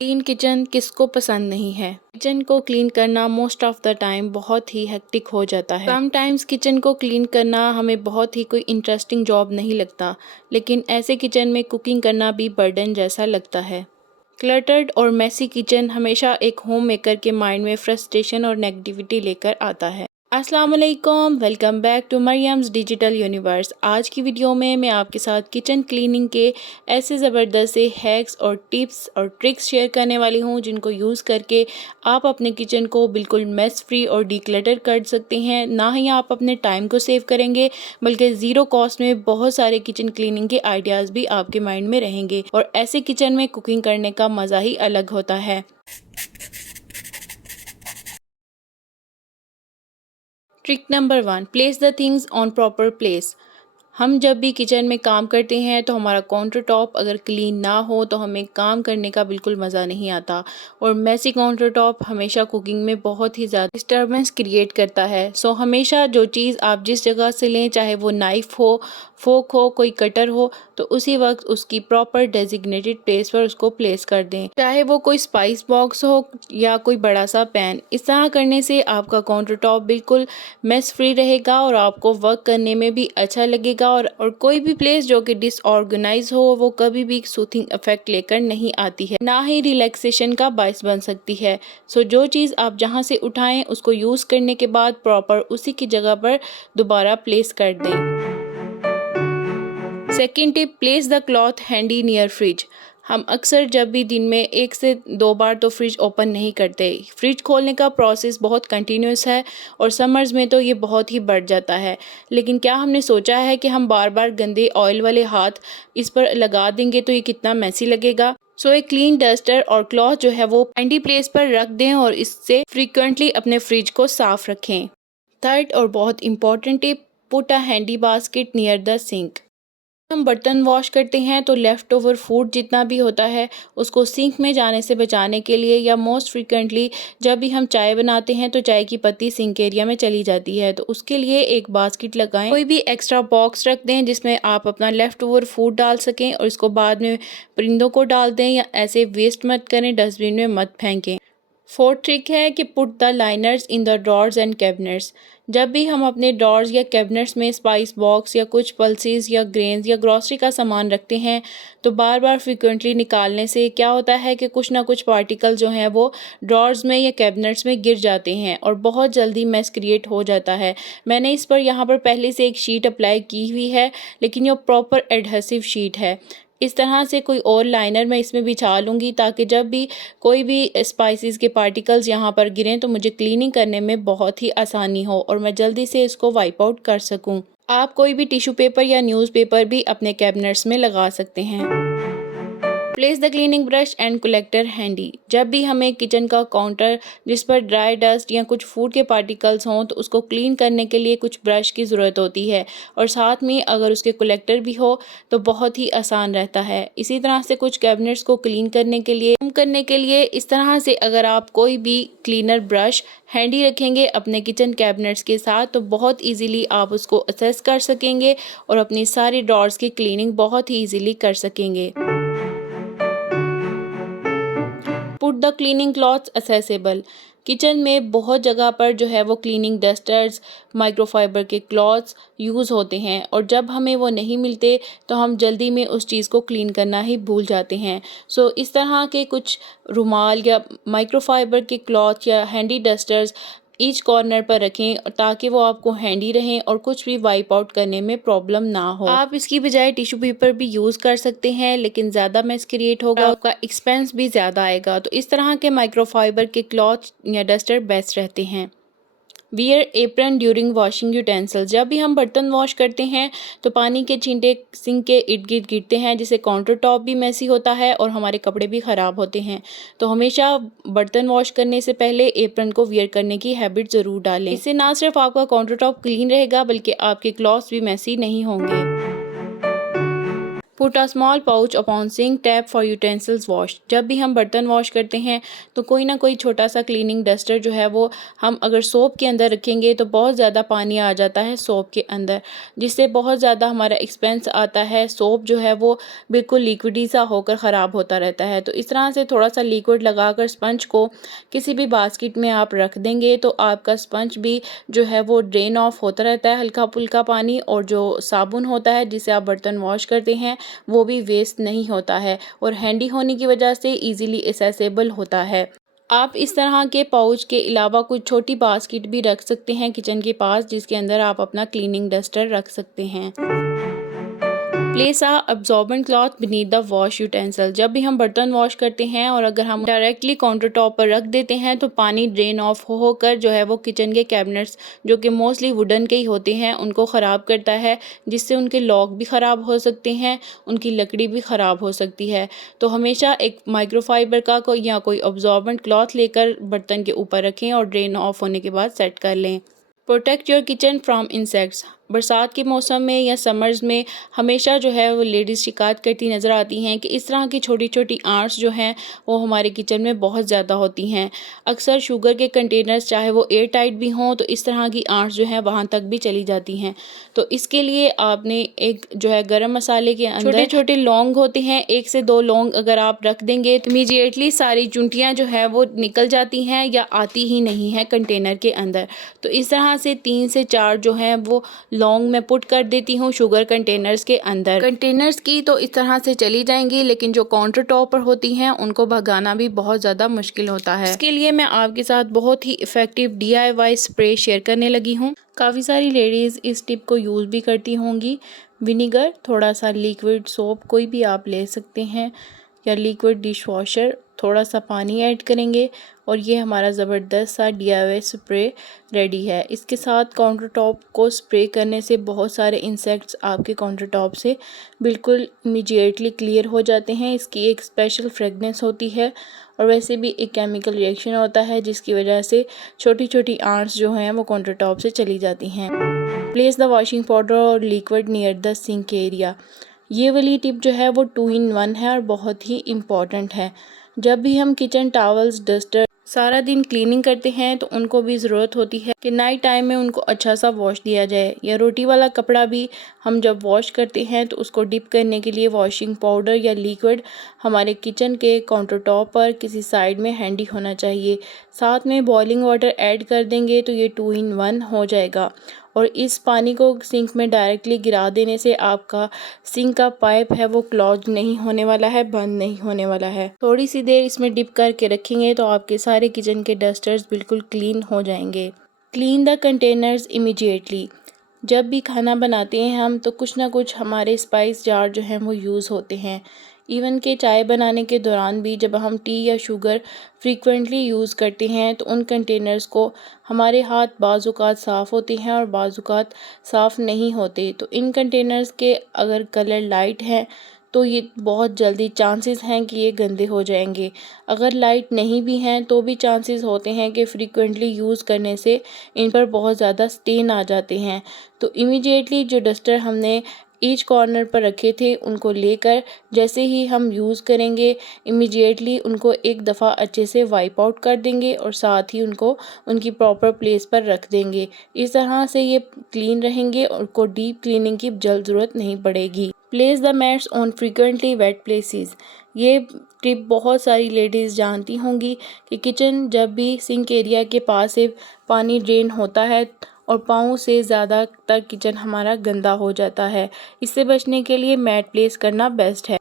Clean kitchen किसको पसंद नहीं है। किचन को क्लीन करना मोस्ट ऑफ द टाइम बहुत ही हेक्टिक हो जाता है। समटाइम्स किचन को क्लीन करना हमें बहुत ही कोई इंटरेस्टिंग जॉब नहीं लगता, लेकिन ऐसे किचन में कुकिंग करना भी बर्डन जैसा लगता है। क्लटर्ड और मेसी किचन हमेशा एक होम मेकर के माइंड में फ्रस्ट्रेशन और नेगेटिविटी लेकर आता है। अस्सलाम वालेकुम, welcome back to Maryam's digital universe. आज की वीडियो में मैं आपके साथ किचन क्लीनिंग के ऐसे ज़बरदस्त से हैक्स और टिप्स और ट्रिक्स शेयर करने वाली हूँ, जिनको यूज़ करके आप अपने किचन को बिल्कुल मेस फ्री और डीक्लटर कर सकते हैं। ना ही आप अपने टाइम को सेव करेंगे, बल्कि ज़ीरो कॉस्ट में बहुत सारे किचन क्लीनिंग के आइडियाज़ भी आपके माइंड में रहेंगे और ऐसे किचन में कुकिंग करने का मज़ा ही अलग होता है। Trick number 1, place the things on proper place. हम जब भी किचन में काम करते हैं तो हमारा काउंटर टॉप अगर क्लीन ना हो तो हमें काम करने का बिल्कुल मज़ा नहीं आता, और मैसी काउंटर टॉप हमेशा कुकिंग में बहुत ही ज़्यादा डिस्टर्बेंस क्रिएट करता है। सो हमेशा जो चीज़ आप जिस जगह से लें, चाहे वो नाइफ़ हो, फोक हो, कोई कटर हो, तो उसी वक्त उसकी प्रॉपर डेजिग्नेटेड प्लेस पर उसको प्लेस कर दें। चाहे वो कोई स्पाइस बॉक्स हो या कोई बड़ा सा पैन। इस तरह करने से आपका काउंटर टॉप बिल्कुल मेस फ्री रहेगा और आपको वर्क करने में भी अच्छा लगेगा, और कोई भी प्लेस जो कि डिसऑर्गेनाइज हो वो कभी भी सूथिंग इफेक्ट लेकर नहीं आती है, ना ही रिलैक्सेशन का बायस बन सकती है। सो जो चीज़ आप जहां से उठाएं उसको यूज़ करने के बाद प्रॉपर उसी की जगह पर दोबारा प्लेस कर दें। Second tip, place the cloth handy near fridge. हम अक्सर जब भी दिन में 1 से 2 बार तो फ्रिज ओपन नहीं करते। फ्रिज खोलने का प्रोसेस बहुत कंटिन्यूस है और समर्स में तो ये बहुत ही बढ़ जाता है। लेकिन क्या हमने सोचा है कि हम बार बार गंदे ऑयल वाले हाथ इस पर लगा देंगे तो ये कितना मैसी लगेगा। सो एक क्लीन डस्टर और क्लॉथ जो है वो हैंडी प्लेस पर रख दें और इससे फ्रीक्वेंटली अपने फ्रिज को साफ रखें। थर्ड और बहुत important tip, put a handy basket near the sink. हम बर्तन वॉश करते हैं तो लेफ़्ट ओवर फूड जितना भी होता है उसको सिंक में जाने से बचाने के लिए, या मोस्ट फ्रिक्वेंटली जब भी हम चाय बनाते हैं तो चाय की पत्ती सिंक एरिया में चली जाती है, तो उसके लिए एक बास्केट लगाएं। कोई भी एक्स्ट्रा बॉक्स रख दें जिसमें आप अपना लेफ़्ट ओवर फूड डाल सकें और इसको बाद में परिंदों को डाल दें, या ऐसे वेस्ट मत करें, डस्टबिन में मत फेंकें। फोर्थ ट्रिक है कि put the liners in the drawers and cabinets. जब भी हम अपने ड्रॉर्स या कैबिनेट्स में स्पाइस बॉक्स या कुछ पल्सेस या ग्रेन्स या ग्रॉसरी का सामान रखते हैं तो बार बार फ्रिक्वेंटली निकालने से क्या होता है कि कुछ ना कुछ पार्टिकल जो हैं वो ड्रॉर्स में या कैबिनेट्स में गिर जाते हैं और बहुत जल्दी मेस क्रिएट हो जाता है। मैंने इस पर यहाँ पर पहले से एक शीट अप्लाई की हुई है, लेकिन ये प्रॉपर एडहेसिव शीट है। इस तरह से कोई और लाइनर मैं इसमें बिछा लूँगी ताकि जब भी कोई भी स्पाइसेस के पार्टिकल्स यहाँ पर गिरें तो मुझे क्लीनिंग करने में बहुत ही आसानी हो और मैं जल्दी से इसको वाइप आउट कर सकूँ। आप कोई भी टिश्यू पेपर या न्यूज़पेपर भी अपने कैबिनेट्स में लगा सकते हैं। Place the cleaning brush and collector handy. जब भी हमें किचन का काउंटर जिस पर ड्राई डस्ट या कुछ फूड के पार्टिकल्स हों तो उसको क्लीन करने के लिए कुछ ब्रश की ज़रूरत होती है, और साथ में अगर उसके कलेक्टर भी हो तो बहुत ही आसान रहता है। इसी तरह से कुछ कैबिनेट्स को क्लीन करने के लिए इस तरह से अगर आप कोई भी क्लीनर ब्रश हैंडी रखेंगे अपने किचन कैबिनेट्स के साथ तो बहुत ईजीली आप उसको असेस कर सकेंगे और अपनी सारी ड्रॉर्स की क्लीनिंग बहुत ही ईजीली कर सकेंगे। Put the cleaning clothes accessible. Kitchen में बहुत जगह पर जो है वो क्लीनिंग डस्टर्स, माइक्रोफाइबर के क्लॉथ्स यूज़ होते हैं, और जब हमें वो नहीं मिलते तो हम जल्दी में उस चीज़ को क्लीन करना ही भूल जाते हैं। सो इस तरह के कुछ रुमाल या माइक्रोफाइबर के क्लॉथ या हैंडी डस्टर्स ईच कॉर्नर पर रखें ताकि वो आपको हैंडी रहें और कुछ भी वाइप आउट करने में प्रॉब्लम ना हो। आप इसकी बजाय टिश्यू पेपर भी यूज़ कर सकते हैं, लेकिन ज़्यादा मेस क्रिएट होगा, आपका एक्सपेंस भी ज़्यादा आएगा। तो इस तरह के माइक्रोफाइबर के क्लॉथ या डस्टर बेस्ट रहते हैं। Wear apron during washing utensils. जब भी हम बर्तन वॉश करते हैं तो पानी के छींटे सिंक के इर्द गिर्द गिरते हैं, जिससे काउंटर टॉप भी मैसी होता है और हमारे कपड़े भी ख़राब होते हैं। तो हमेशा बर्तन वॉश करने से पहले एप्रन को वियर करने की हैबिट ज़रूर डालें। इससे ना सिर्फ आपका काउंटर टॉप क्लीन रहेगा बल्कि आपके क्लॉथ्स भी मैसी नहीं होंगे। Put a small pouch upon sink tap for utensils wash. जब भी हम बर्तन वॉश करते हैं तो कोई ना कोई छोटा सा क्लीनिंग डस्टर जो है वो हम अगर सोप के अंदर रखेंगे तो बहुत ज़्यादा पानी आ जाता है सोप के अंदर, जिससे बहुत ज़्यादा हमारा एक्सपेंस आता है। सोप जो है वो बिल्कुल लिक्विडी सा होकर ख़राब होता रहता है। तो इस तरह से थोड़ा सा लिक्विड लगाकर स्पंज को किसी भी बास्केट में आप रख देंगे तो आपका स्पंज भी जो है वो ड्रेन ऑफ होता रहता है हल्का फुल्का पानी, और जो साबुन होता है जिससे आप बर्तन वॉश करते हैं वो भी वेस्ट नहीं होता है और हैंडी होने की वजह से इजीली एक्सेसिबल होता है। आप इस तरह के पाउच के अलावा कुछ छोटी बास्केट भी रख सकते हैं किचन के पास, जिसके अंदर आप अपना क्लीनिंग डस्टर रख सकते हैं। Place a absorbent cloth beneath the wash utensil. जब भी हम बर्तन वॉश करते हैं और अगर हम डायरेक्टली काउंटर टॉप पर रख देते हैं तो पानी ड्रेन ऑफ होकर जो है वो किचन के कैबिनेट्स जो कि मोस्टली वुडन के ही होते हैं उनको ख़राब करता है, जिससे उनके लॉक भी ख़राब हो सकते हैं, उनकी लकड़ी भी ख़राब हो सकती है। तो हमेशा एक माइक्रोफाइबर का कोई या कोई अब्जॉर्बेंट क्लॉथ लेकर बर्तन के ऊपर रखें और ड्रेन ऑफ होने के बाद सेट कर लें। Protect your kitchen from insects. बरसात के मौसम में या समर्स में हमेशा जो है वो लेडीज़ शिकायत करती नज़र आती हैं कि इस तरह की छोटी छोटी आंट्स जो हैं वो हमारे किचन में बहुत ज़्यादा होती हैं। अक्सर शुगर के कंटेनर्स चाहे वो एयर टाइट भी हों तो इस तरह की आंट्स जो हैं वहाँ तक भी चली जाती हैं। तो इसके लिए आपने एक जो है गरम मसाले के अंदर छोटे छोटे लौंग होते हैं, 1 से 2 लौंग अगर आप रख देंगे तो इमीडिएटली सारी चुंटियाँ जो है वो निकल जाती हैं या आती ही नहीं है कंटेनर के अंदर। तो इस तरह से 3 से 4 जो हैं वो लौंग मैं पुट कर देती हूँ शुगर कंटेनर्स के अंदर। कंटेनर्स की तो इस तरह से चली जाएंगी, लेकिन जो काउंटर टॉप पर होती हैं उनको भगाना भी बहुत ज़्यादा मुश्किल होता है। इसके लिए मैं आपके साथ बहुत ही इफ़ेक्टिव DIY स्प्रे शेयर करने लगी हूँ। काफ़ी सारी लेडीज़ इस टिप को यूज़ भी करती होंगी। विनीगर, थोड़ा सा लिक्विड सोप कोई भी आप ले सकते हैं या लिक्विड डिश वॉशर, थोड़ा सा पानी ऐड करेंगे और ये हमारा ज़बरदस्त सा DIY स्प्रे रेडी है। इसके साथ काउंटर टॉप को स्प्रे करने से बहुत सारे इंसेक्ट्स आपके काउंटर टॉप से बिल्कुल इमीडिएटली क्लियर हो जाते हैं। इसकी एक स्पेशल फ्रेगनेंस होती है और वैसे भी एक केमिकल रिएक्शन होता है जिसकी वजह से छोटी छोटी आंट्स जो हैं वो काउंटर टॉप से चली जाती हैं। प्लेस द वॉशिंग पाउडर और liquid near the sink area. ये वाली टिप जो है वो 2 in 1 है और बहुत ही इम्पॉर्टेंट है। जब भी हम किचन टॉवल्स, डस्टर सारा दिन क्लीनिंग करते हैं तो उनको भी ज़रूरत होती है कि नाइट टाइम में उनको अच्छा सा वॉश दिया जाए। या रोटी वाला कपड़ा भी हम जब वॉश करते हैं तो उसको डिप करने के लिए वॉशिंग पाउडर या लिक्विड हमारे किचन के काउंटर टॉप पर किसी साइड में हैंडी होना चाहिए। साथ में बॉइलिंग वाटर ऐड कर देंगे तो ये 2 in 1 हो जाएगा। और इस पानी को सिंक में डायरेक्टली गिरा देने से आपका सिंक का पाइप है वो क्लॉग नहीं होने वाला है, बंद नहीं होने वाला है। थोड़ी सी देर इसमें डिप करके रखेंगे तो आपके सारे किचन के डस्टर्स बिल्कुल क्लीन हो जाएंगे। Clean the containers immediately. जब भी खाना बनाते हैं हम तो कुछ ना कुछ हमारे स्पाइस जार जो हैं वो यूज़ होते हैं। इवन के चाय बनाने के दौरान भी जब हम टी या शुगर फ्रीक्वेंटली यूज़ करते हैं तो उन कंटेनर्स को हमारे हाथ बाज़-औक़ात साफ़ होते हैं और बाज़-औक़ात साफ़ नहीं होते। तो इन कंटेनर्स के अगर कलर लाइट हैं तो ये बहुत जल्दी चांसेस हैं कि ये गंदे हो जाएंगे। अगर लाइट नहीं भी हैं तो भी चांसेस होते हैं कि फ्रीक्वेंटली यूज़ करने से इन पर बहुत ज़्यादा स्टेन आ जाते हैं। तो इमीडिएटली जो डस्टर हमने ईच कॉर्नर पर रखे थे उनको लेकर जैसे ही हम यूज़ करेंगे इमीडिएटली उनको एक दफ़ा अच्छे से वाइप आउट कर देंगे और साथ ही उनको उनकी प्रॉपर प्लेस पर रख देंगे। इस तरह से ये क्लीन रहेंगे और उनको डीप क्लीनिंग की जल्द ज़रूरत नहीं पड़ेगी। Place the mats on frequently wet places. ये टिप बहुत सारी लेडीज़ जानती होंगी कि किचन जब भी सिंक एरिया के पास से पानी ड्रेन होता है और पाँव से ज़्यादातर किचन हमारा गंदा हो जाता है। इससे बचने के लिए मैट प्लेस करना बेस्ट है।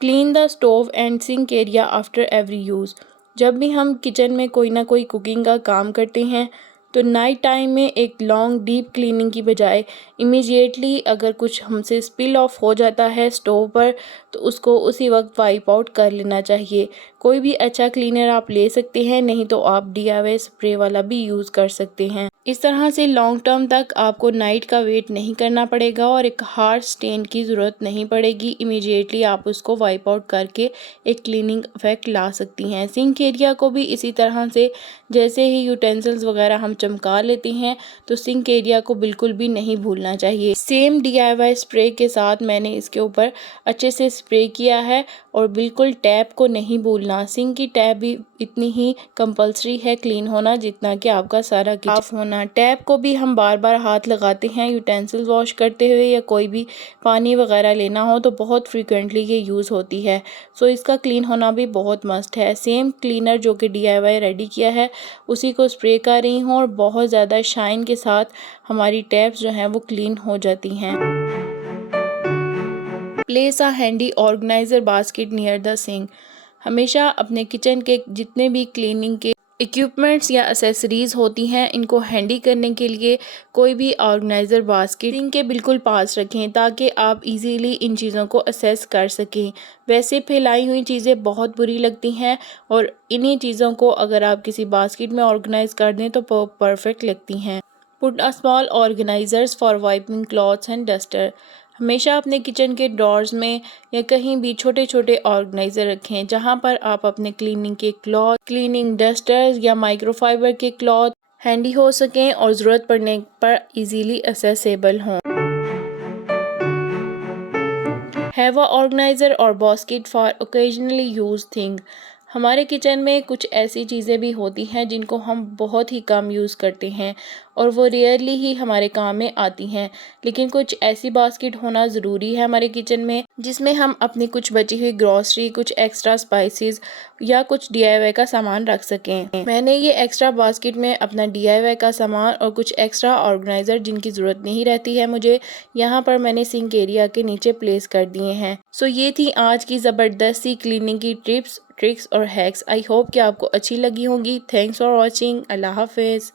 Clean the stove and sink area after every use. जब भी हम किचन में कोई ना कोई कुकिंग का काम करते हैं तो नाइट टाइम में एक लॉन्ग डीप क्लीनिंग की बजाय इमीडिएटली अगर कुछ हमसे स्पिल ऑफ हो जाता है स्टोव पर तो उसको उसी वक्त वाइप आउट कर लेना चाहिए। कोई भी अच्छा क्लीनर आप ले सकते हैं, नहीं तो आप DIY स्प्रे वाला भी यूज़ कर सकते हैं। इस तरह से लॉन्ग टर्म तक आपको नाइट का वेट नहीं करना पड़ेगा और एक हार्ड स्टेन की ज़रूरत नहीं पड़ेगी। इमीडिएटली आप उसको वाइप आउट करके एक क्लीनिंग इफेक्ट ला सकती हैं। सिंक एरिया को भी इसी तरह से जैसे ही यूटेंसिल्स वगैरह हम चमका लेते हैं, तो सिंक एरिया को बिल्कुल भी नहीं भूलना चाहिए। सेम DIY स्प्रे के साथ मैंने इसके ऊपर अच्छे से स्प्रे किया है और बिल्कुल टैप को नहीं भूलना। सिंक की टैप भी इतनी ही कंपल्सरी है क्लीन होना जितना कि आपका सारा किचन साफ होना। टैप को भी हम बार बार हाथ लगाते हैं यूटेंसिल वॉश करते हुए या कोई भी पानी वगैरह लेना हो तो बहुत फ्रीक्वेंटली ये यूज़ होती है। सो इसका क्लीन होना भी बहुत मस्ट है। सेम क्लीनर जो कि DIY रेडी किया है उसी को स्प्रे कर रही हूँ और बहुत ज़्यादा शाइन के साथ हमारी टैप्स जो हैं वो क्लीन हो जाती हैं। Place a handy organiser basket near the sink. हमेशा अपने किचन के जितने भी क्लीनिंग के इक्विपमेंट्स या एसेसरीज़ होती हैं, इनको हैंडी करने के लिए कोई भी ऑर्गेनाइज़र बास्केट सिंक के बिल्कुल पास रखें ताकि आप इजीली इन चीज़ों को असेस कर सकें। वैसे फैलाई हुई चीज़ें बहुत बुरी लगती हैं और इन्हीं चीज़ों को अगर आप किसी बास्केट में ऑर्गेनाइज कर दें तो परफेक्ट लगती हैं। Put a small organisers for wiping cloths and duster. हमेशा अपने किचन के ड्रॉर्स में या कहीं भी छोटे छोटे ऑर्गेनाइज़र रखें जहां पर आप अपने क्लीनिंग के क्लॉथ, क्लीनिंग डस्टर्स या माइक्रोफाइबर के क्लॉथ हैंडी हो सकें और ज़रूरत पड़ने पर इजीली एक्सेसिबल हों। हैव अ ऑर्गेनाइज़र और basket for occasionally use thing. हमारे किचन में कुछ ऐसी चीज़ें भी होती हैं जिनको हम बहुत ही कम यूज़ करते हैं और वो रेयरली ही हमारे काम में आती हैं, लेकिन कुछ ऐसी बास्केट होना ज़रूरी है हमारे किचन में जिसमें हम अपनी कुछ बची हुई ग्रॉसरी, कुछ एक्स्ट्रा स्पाइसेस या कुछ DIY का सामान रख सकें। मैंने ये एक्स्ट्रा बास्केट में अपना DIY का सामान और कुछ एक्स्ट्रा ऑर्गेनाइज़र जिनकी ज़रूरत नहीं रहती है मुझे, यहाँ पर मैंने सिंक एरिया के नीचे प्लेस कर दिए हैं। सो ये थी आज की ज़बरदस्त सी क्लीनिंग की टिप्स, ट्रिक्स और हैक्स। आई होप कि आपको अच्छी लगी होंगी। Thanks for watching. अल्लाह हाफिज़।